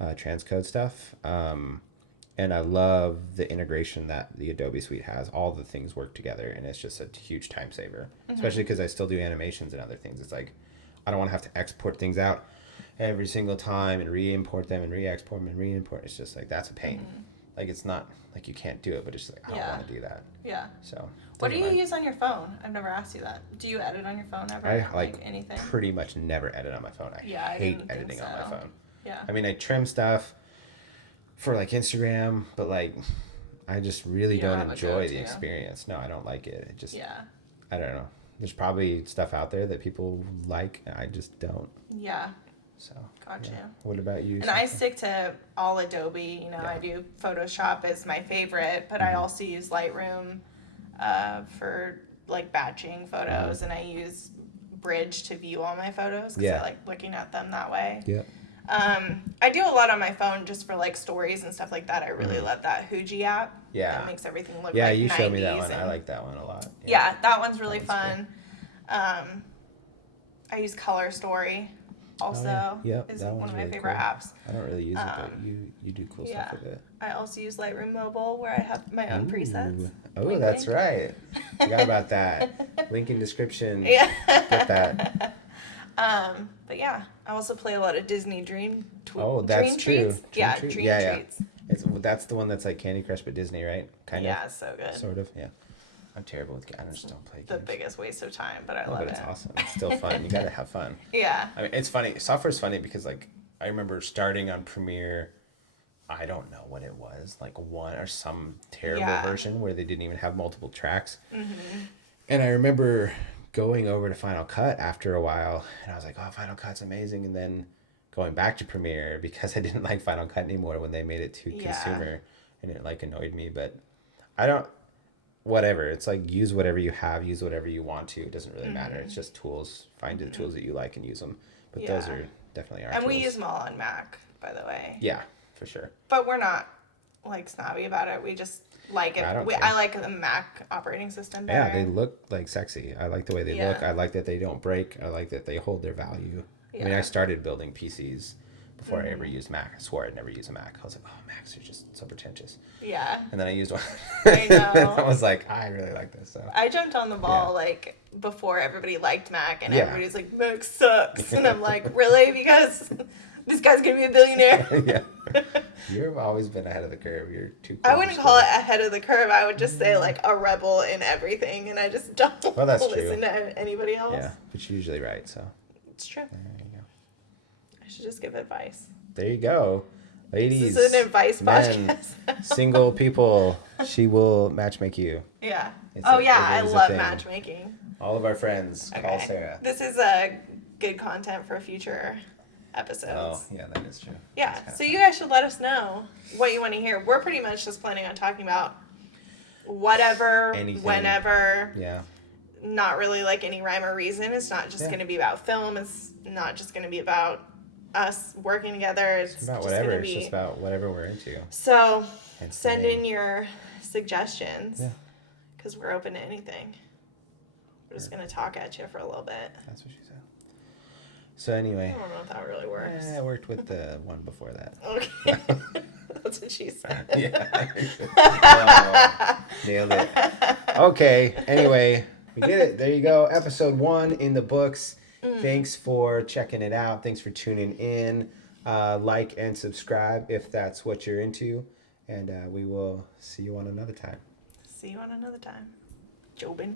transcode stuff. And I love the integration that the Adobe Suite has. All the things work together, and it's just a huge time saver, especially because I still do animations and other things. It's like I don't want to have to export things out every single time and re-import them and re-export them and re-import. It's just like that's a pain. Like it's not like you can't do it, but it's just like I don't want to do that. Yeah. So what do you use on your phone? I've never asked you that. Do you edit on your phone ever? I like anything? Pretty much never edit on my phone. I hate editing on my phone. Yeah. I mean, I trim stuff for like Instagram, but like I just really don't enjoy the experience. No, I don't like it. It just I don't know. There's probably stuff out there that people like, and I just don't. Yeah. So. Gotcha. Yeah. What about you? And I stick to all Adobe. You know, I do Photoshop is my favorite, but I also use Lightroom for like batching photos, and I use Bridge to view all my photos because I like looking at them that way. Yeah. I do a lot on my phone just for like stories and stuff like that. I really love that Huji app. Yeah. It makes everything look like you 90s showed me that one. I like that one a lot. Yeah, that one's really fun. Cool. I use Color Story also. Is one of my favorite apps. I don't really use it, but you do cool stuff with it. I also use Lightroom Mobile where I have my own presets. Oh, wink, that's wink. right. Forgot about that. Link in description. Yeah. Get that. But yeah, I also play a lot of Disney Dream. That's true. Dream Treats. That's the one that's like Candy Crush but Disney, right? Kind of. Yeah, it's so good. Sort of. Yeah. I'm terrible with games. I just don't play games. The biggest waste of time, but I love it. But it's awesome. It's still fun. You gotta have fun. Yeah. I mean, it's funny. Software's funny because like I remember starting on Premiere. I don't know what it was, like one or some terrible version where they didn't even have multiple tracks. And I remember going over to Final Cut after a while, and I was like, "Oh, Final Cut's amazing," and then going back to Premiere because I didn't like Final Cut anymore when they made it too consumer, and it like annoyed me. But I don't. Whatever. It's like use whatever you have, use whatever you want to. It doesn't really matter. It's just tools. Find the tools that you like and use them. But those are definitely our tools. And we use them all on Mac, by the way. Yeah, for sure. But we're not like snobby about it. We just like it. I like the Mac operating system better. Yeah, they look like sexy. I like the way they look. I like that they don't break. I like that they hold their value. I mean, I started building PCs before I ever used Mac. I swore I'd never use a Mac. I was like, oh, Macs are just so pretentious. Yeah. And then I used one. I know. I was like, I really like this. So I jumped on the ball like before everybody liked Mac, and everybody's like, Mac sucks. And I'm like, really? Because this guy's going to be a billionaire? You've always been ahead of the curve. You're too cool. I wouldn't call it ahead of the curve. I would just say like a rebel in everything, and I just don't listen to anybody else. Yeah, but you're usually right, so. It's true. There you go. I should just give advice. There you go. Ladies. This is an advice podcast. Single people, she will matchmake you. Yeah. I love matchmaking. All of our friends, call Sarah. This is good content for future episodes. Oh, yeah, that is true. Yeah, so you guys should let us know what you want to hear. We're pretty much just planning on talking about whatever, whenever. Yeah. Not really like any rhyme or reason. It's not just going to be about film. It's not just going to be about us working together. It's about whatever. It's just about whatever we're into. So send in your suggestions. Yeah. Because we're open to anything. We're just going to talk at you for a little bit. That's what she said. So anyway. I don't know if that really works. Yeah, it worked with the one before that. Okay. That's what she said. Nailed it. Okay. Anyway, we did it. There you go. Episode 1 in the books. Thanks for checking it out. Thanks for tuning in. Like and subscribe if that's what you're into. And we will see you on another time. See you on another time. Jobin.